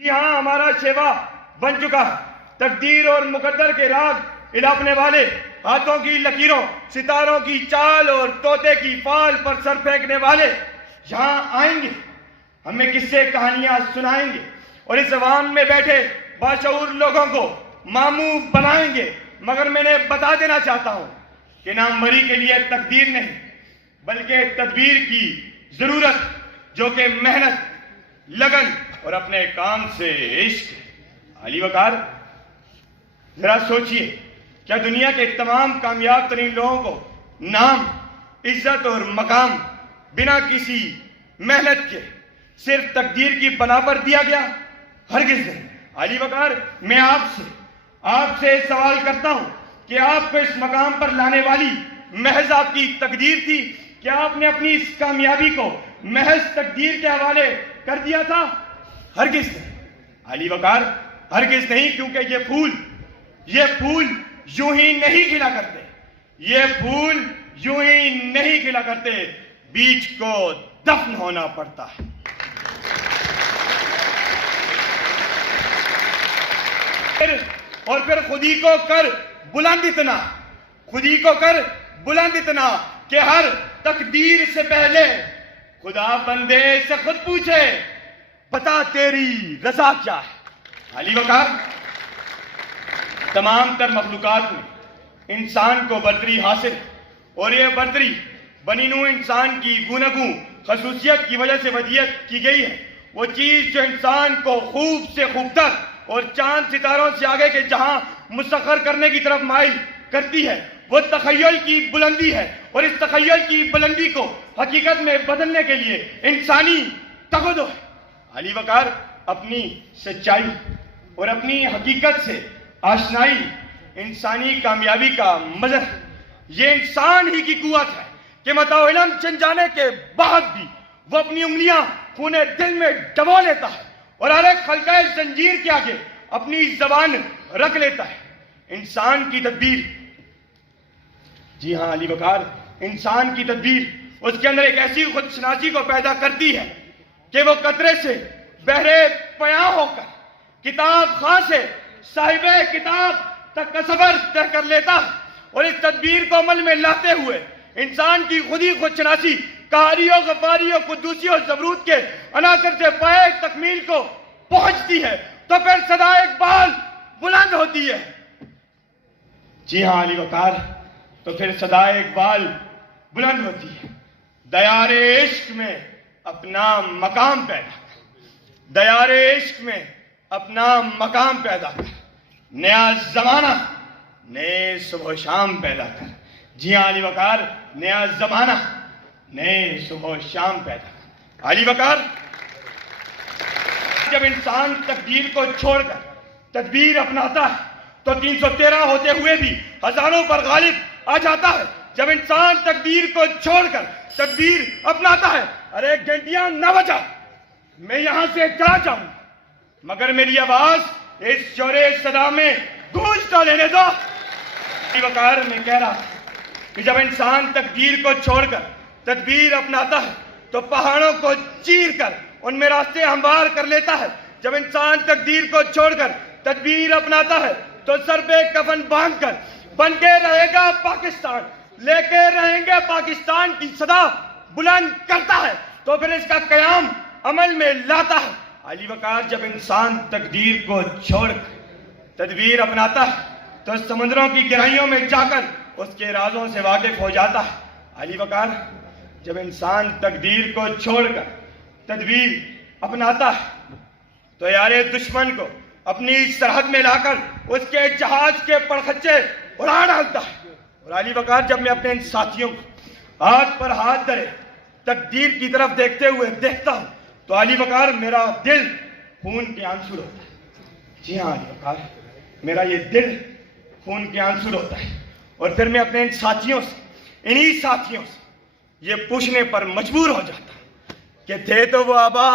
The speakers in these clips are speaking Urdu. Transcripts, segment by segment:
جی ہاں، ہمارا شیوا بن چکا ہے، تقدیر اور مقدر کے راگ الافنے والے، ہاتھوں کی لکیروں، ستاروں کی چال اور طوطے کی فال پر سر پھینکنے والے یہاں آئیں گے، ہمیں قصے کہانیاں سنائیں گے اور اس عوام میں بیٹھے باشعور لوگوں کو ماموں بنائیں گے۔ مگر میں نے بتا دینا چاہتا ہوں کہ ناموری کے لیے تقدیر نہیں بلکہ تدبیر کی ضرورت، جو کہ محنت، لگن اور اپنے کام سے عشق ہے۔ علی وقار، ذرا سوچئے، کیا دنیا کے تمام کامیاب ترین لوگوں کو نام، عزت اور مقام بنا کسی محنت کے صرف تقدیر کی بنا پر دیا گیا؟ ہرگز نہیں۔ علی وقار، میں آپ سے سوال کرتا ہوں کہ آپ کو اس مقام پر لانے والی محض آپ کی تقدیر تھی؟ کیا آپ نے اپنی اس کامیابی کو محض تقدیر کے حوالے کر دیا تھا؟ ہرگز نہیں علی وقار، ہرگز نہیں، کیونکہ یہ پھول یوں ہی نہیں کھلا کرتے، یہ پھول یوں ہی نہیں کھلا کرتے، بیج کو دفن ہونا پڑتا ہے۔ اور پھر خودی کو کر بلند اتنا کہ ہر تقدیر سے پہلے خدا بندے سے خود پوچھے، بتا تیری رضا کیا ہے۔ علی وقار، تمام تر مخلوقات میں انسان کو برتری حاصل، اور یہ برتری بنی نوع انسان کی گوناگوں خصوصیت کی وجہ سے ودیت کی گئی ہے۔ وہ چیز جو انسان کو خوب سے خوبتر اور چاند ستاروں سے آگے کے جہاں مسخر کرنے کی طرف مائل کرتی ہے، وہ تخیل کی بلندی ہے، اور اس تخیل کی بلندی کو حقیقت میں بدلنے کے لیے انسانی تقدس ہے۔ علی وقار، اپنی سچائی اور اپنی حقیقت سے آشنائی انسانی کامیابی کا مظہر ہے۔ یہ انسان ہی کی قوت ہے کہ متاع علم چن جانے کے بعد بھی وہ اپنی انگلیاں خون دل میں ڈبو لیتا ہے اور ہر ایک خلقہ زنجیر کے آگے اپنی زبان رکھ لیتا ہے۔ انسان کی تدبیر، جی ہاں علی وقار، انسان کی تدبیر اس کے اندر ایک ایسی خود شناسی کو پیدا کرتی ہے کہ وہ قطرے سے بحر پیاں ہو کر کتاب خواہ سے صاحب کتاب تک کا سفر طے کر لیتا ہے، اور اس تدبیر کو عمل میں لاتے ہوئے انسان کی خود شناسی قہاریوں، غفاریوں، قدوسیوں اور زبرود کے عناصر سے پائے تکمیل کو پہنچتی ہے، تو پھر صدا اقبال بلند ہوتی ہے۔ جی ہاں علی وقار، تو پھر صدا اقبال بلند ہوتی ہے۔ دیار عشق میں اپنا مقام پیدا کر، دیار عشق میں اپنا مقام پیدا کر، نیا زمانہ نئے صبح و شام پیدا کر۔ جی ہاں علی وقار، نیا زمانہ نئے صبح و شام پیدا کر۔ علی وقار، جب انسان تقدیر کو چھوڑ کر تدبیر اپناتا ہے تو 313 ہوتے ہوئے بھی ہزاروں پر غالب آ جاتا ہے۔ جب انسان تقدیر کو چھوڑ کر تدبیر اپناتا ہے، ارے گھنٹیاں نہ بجا، میں یہاں سے چلا جاؤں، مگر میری آواز اس شور صدا میں گونج تو لینے دو۔ علی وقار، میں کہہ رہا کہ جب انسان تقدیر کو چھوڑ کر تدبیر اپناتا ہے تو پہاڑوں کو چیر کر ان میں راستے ہموار کر لیتا ہے۔ جب انسان تقدیر کو چھوڑ کر تدبیر اپناتا ہے تو سر پہ کفن باندھ کر بن کے رہے گا پاکستان، لے کے رہیں گے پاکستان کی صدا بلند کرتا ہے، تو پھر اس کا قیام عمل میں لاتا ہے۔ علی وقار، جب انسان تقدیر کو چھوڑ کر تدبیر اپناتا ہے تو سمندروں کی گہرائیوں میں جا کر اس کے رازوں سے واقف ہو جاتا ہے۔ علی وقار، جب انسان تقدیر کو چھوڑ کر تدبیر اپناتا ہے تو یار دشمن کو اپنی سرحد میں لا کر اس کے جہاز کے پرخچے اڑا ڈالتا ہے۔ اور علی وقار، جب میں اپنے ان ساتھیوں کو ہاتھ پر ہاتھ دھرے تقدیر کی طرف دیکھتے ہوئے دیکھتا ہوں تو علی وقار میرا دل خون کے آنسو ہوتا ہے۔ جی ہاں علی وقار، میرا یہ دل خون کے آنسو ہوتا ہے، اور پھر میں اپنے ان ساتھیوں سے، انہی ساتھیوں سے یہ پوچھنے پر مجبور ہو جاتا ہے کہ تھے تو وہ آبا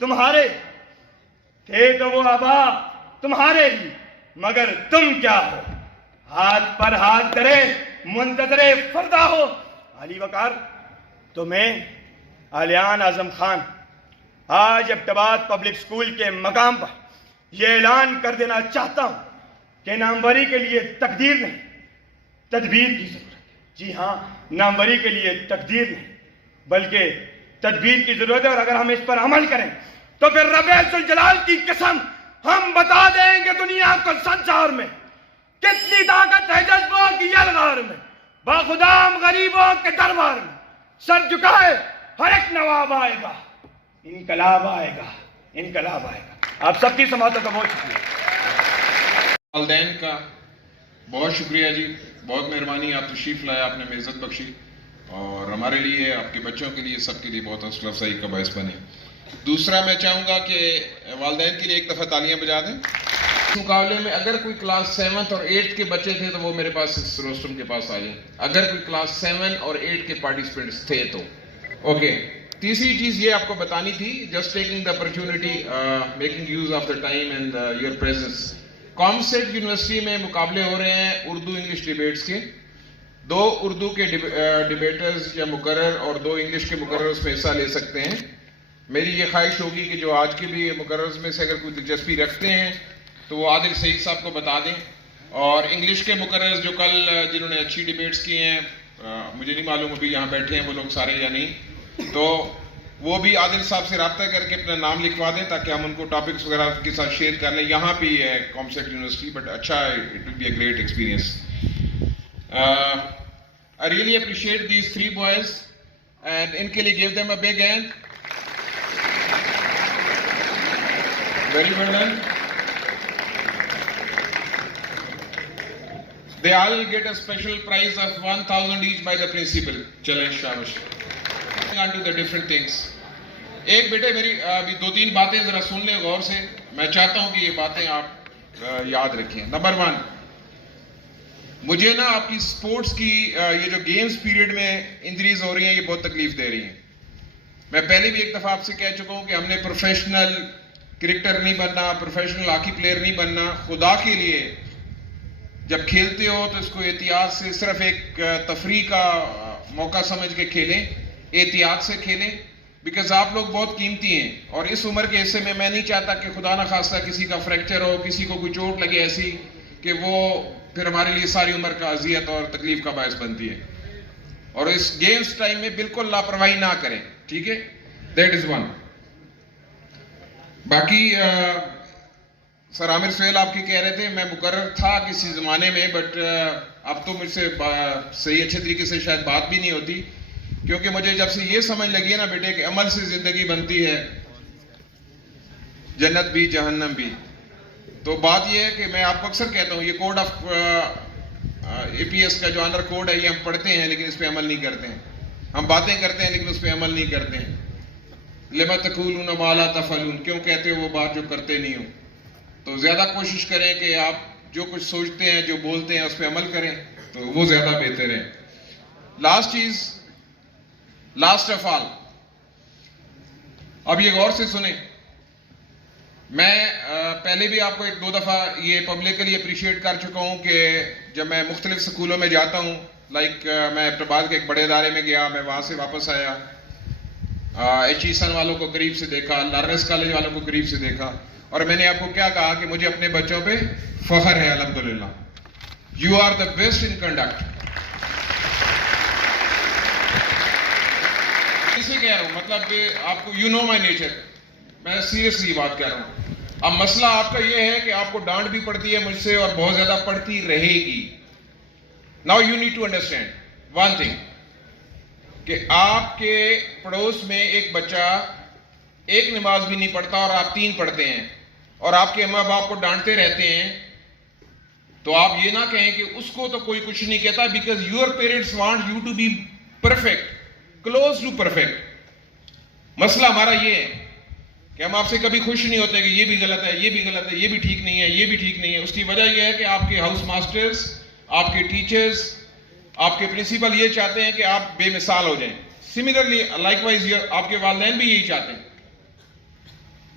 تمہارے، تھے تو وہ آبا تمہارے ہی، مگر تم کیا ہو؟ ہاتھ پر ہاتھ دھرے منتظر فردا ہو۔ علی وقار، تو میں علیان اعظم خان آج ابتباد پبلک سکول کے مقام پر یہ اعلان کر دینا چاہتا ہوں کہ ناموری کے لیے تقدیر نہیں تدبیر کی ضرورت ہے. جی ہاں, ناموری کے لیے تقدیر نہیں بلکہ تدبیر کی ضرورت ہے, اور اگر ہم اس پر عمل کریں تو پھر رب ذوالجلال کی قسم ہم بتا دیں گے دنیا کو سنسار میں کتنی طاقت ہے جذبوں کی یلغار میں, باخدام غریبوں کے دربار میں سر جھکائے ہر ایک نواب آئے گا, انقلاب آئے گا, انقلاب آئے گا. آپ سب کی سماعتوں کا بہت شکریہ. والدین کا بہت شکریہ جی, بہت مہربانی, آپ تشریف لائے, آپ نے ہمیں عزت بخشی اور ہمارے لیے, آپ کے بچوں کے لیے, سب کے لیے بہت حوصلہ افزائی کا باعث بنے. دوسرا میں چاہوں گا کہ والدین کے لیے ایک دفعہ تالیاں بجا دیں. اس مقابلے میں اگر کوئی کلاس 7 اور 8 کے بچے تھے تو وہ میرے پاس اس روسٹم کے پاس آ جائیں. اگر کوئی کلاس 7 اور 8 کے پارٹیسپینٹس تھے تو اوکے. تیسری چیز یہ آپ کو بتانی تھی, just taking the opportunity, making use of the time and your presence. COMSATS university میں مقابلے ہو رہے ہیں اردو انگلش ڈیبیٹس کے. 2 اردو کے ڈیبیٹرز یا مقرر اور 2 انگلش کے مقرر اس میں حصہ لے سکتے ہیں. میری یہ خواہش ہوگی کہ جو آج کے بھی مقررز میں سے اگر کوئی دلچسپی رکھتے ہیں تو وہ عادل سعید صاحب کو بتا دیں, اور انگلش کے مقررز جو کل جنہوں نے اچھی ڈیبیٹس کی ہیں, مجھے نہیں معلوم ابھی یہاں بیٹھے ہیں وہ لوگ سارے یا نہیں, تو وہ بھی عادل صاحب سے رابطہ کر کے اپنا نام لکھوا دیں تاکہ ہم ان کو ٹاپکس وغیرہ کے ساتھ شیئر کر لیں. یہاں بھی ہے کامسیٹ یونیورسٹی, بٹ اچھا ہے, it will be a great experience. I really appreciate these 3 boys and ان کے لیے give them a big hand. Very well done. They all will get a special prize of 1,000 each by the principal. چلیں شاباش. On to the different things. ایک بیٹے میری ابھی 2-3 باتیں ذرا سن لیں غور سے, میں چاہتا ہوں کہ یہ باتیں آپ یاد رکھیں. نمبر 1, مجھے نا آپ کی سپورٹس کی یہ جو گیمز پیریڈ میں انجریز ہو رہی ہیں یہ بہت تکلیف دے رہی ہیں. میں پہلے بھی ایک دفعہ آپ سے کہہ چکا ہوں کہ ہم نے پروفیشنل کرکٹر نہیں بننا, پروفیشنل ہاکی پلیئر نہیں بننا. خدا کے لیے جب کھیلتے ہو تو اس کو احتیاط سے, صرف ایک تفریح کا موقع سمجھ کے کھیلیں, احتیاط سے کھیلیں, بیکاز آپ لوگ بہت قیمتی ہیں. اور اس عمر کے حصے میں نہیں چاہتا کہ خدا نہ خواستہ کسی کا فریکچر ہو, کسی کو کوئی چوٹ لگے ایسی کہ وہ پھر ہمارے لیے ساری عمر کا اذیت اور تکلیف کا باعث بنتی ہے. اور اس گیمز ٹائم میں بالکل لاپرواہی نہ کریں, ٹھیک ہے؟ That is 1. باقی سر عامر سہیل آپ کی کہہ رہے تھے میں مقرر تھا کسی زمانے میں, بٹ اب تو مجھ سے صحیح اچھے طریقے سے شاید بات بھی نہیں ہوتی, کیونکہ مجھے جب سے یہ سمجھ لگی ہے نا بیٹے کہ عمل سے زندگی بنتی ہے, جنت بھی جہنم بھی. تو بات یہ ہے کہ میں آپ کو اکثر کہتا ہوں یہ code of A P S کا جو آنر کوڈ ہے یہ ہم پڑھتے ہیں لیکن اس پہ عمل نہیں کرتے ہیں. ہم باتیں کرتے ہیں لیکن اس پہ عمل نہیں کرتے ہیں. لما تقولون ما لا تفعلون, کیوں کہتے ہو وہ بات جو کرتے نہیں ہو. تو زیادہ کوشش کریں کہ آپ جو کچھ سوچتے ہیں جو بولتے ہیں اس پہ عمل کریں تو وہ زیادہ بہتر ہے. لاسٹ چیز, لاسٹ آف آل, اب یہ غور سے سنیں. میں پہلے بھی آپ کو 1-2 دفعہ یہ پبلکلی اپریشیٹ کر چکا ہوں کہ جب میں مختلف سکولوں میں جاتا ہوں, لائک میں ایبٹآباد کے ایک بڑے ادارے میں گیا, میں وہاں سے واپس آیا, ایچ ای سن والوں کو قریب سے دیکھا, لارنس کالج والوں کو قریب سے دیکھا, اور میں نے آپ کو کیا کہا کہ مجھے اپنے بچوں پہ فخر ہے الحمدللہ. You are the best in conduct. اسے کہہ رہا ہوں, مطلب کہ آپ کو یو نو مائی نیچر, میں سیریسلی بات کر رہا ہوں. اب مسئلہ آپ کا یہ ہے کہ آپ کو ڈانٹ بھی پڑتی ہے مجھ سے اور بہت زیادہ پڑتی رہے گی. Now you need to understand one thing, کہ آپ کے پڑوس میں ایک بچہ ایک نماز بھی نہیں پڑھتا اور آپ 3 پڑھتے ہیں, اور آپ کے ماں باپ کو ڈانٹتے رہتے ہیں, تو آپ یہ نہ کہیں کہ اس کو تو کوئی کچھ نہیں کہتا, because your parents want you to be perfect, close to perfect. مسئلہ ہمارا یہ ہے کہ ہم آپ سے کبھی خوش نہیں ہوتے کہ یہ بھی غلط ہے, یہ بھی غلط ہے, یہ بھی ٹھیک نہیں ہے, یہ بھی ٹھیک نہیں ہے. اس کی وجہ یہ ہے کہ آپ کے ہاؤس ماسٹرز, آپ کے ٹیچرز, آپ کے پرنسپل یہ چاہتے ہیں کہ آپ بے مثال ہو جائیں. سملرلی لائک وائز آپ کے والدین بھی یہی چاہتے ہیں.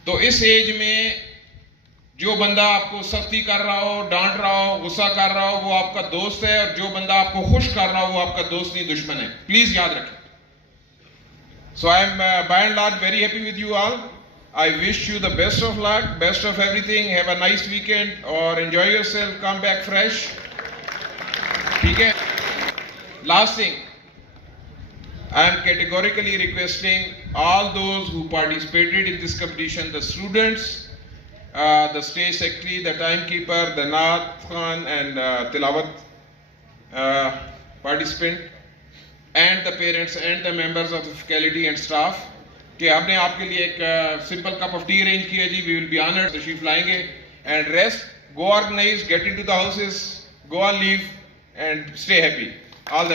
تو اس ایج میں جو بندہ آپ کو سختی کر رہا ہو, ڈانٹ رہا ہو, غصہ کر رہا ہو, وہ آپ کا دوست ہے, اور جو بندہ آپ کو خوش کر رہا ہو وہ آپ کا دوست نہیں دشمن ہے. پلیز یاد رکھیں. So I am by and large very happy with you all. I wish you the best of luck, best of everything. Have a nice weekend or enjoy yourself. Come back fresh. Okay. Last thing, I am categorically requesting all those who participated in this competition, the students, the stage secretary, the timekeeper, the Naat Khan and Tilawat participant, and the parents and the members of the faculty and staff, کہ ہم نے آپ کے لیے ایک simple cup of tea arrange کیا جی. We will be honoured. تشریف لائیں گے and rest go organise, get into the houses, go on leave and stay happy. All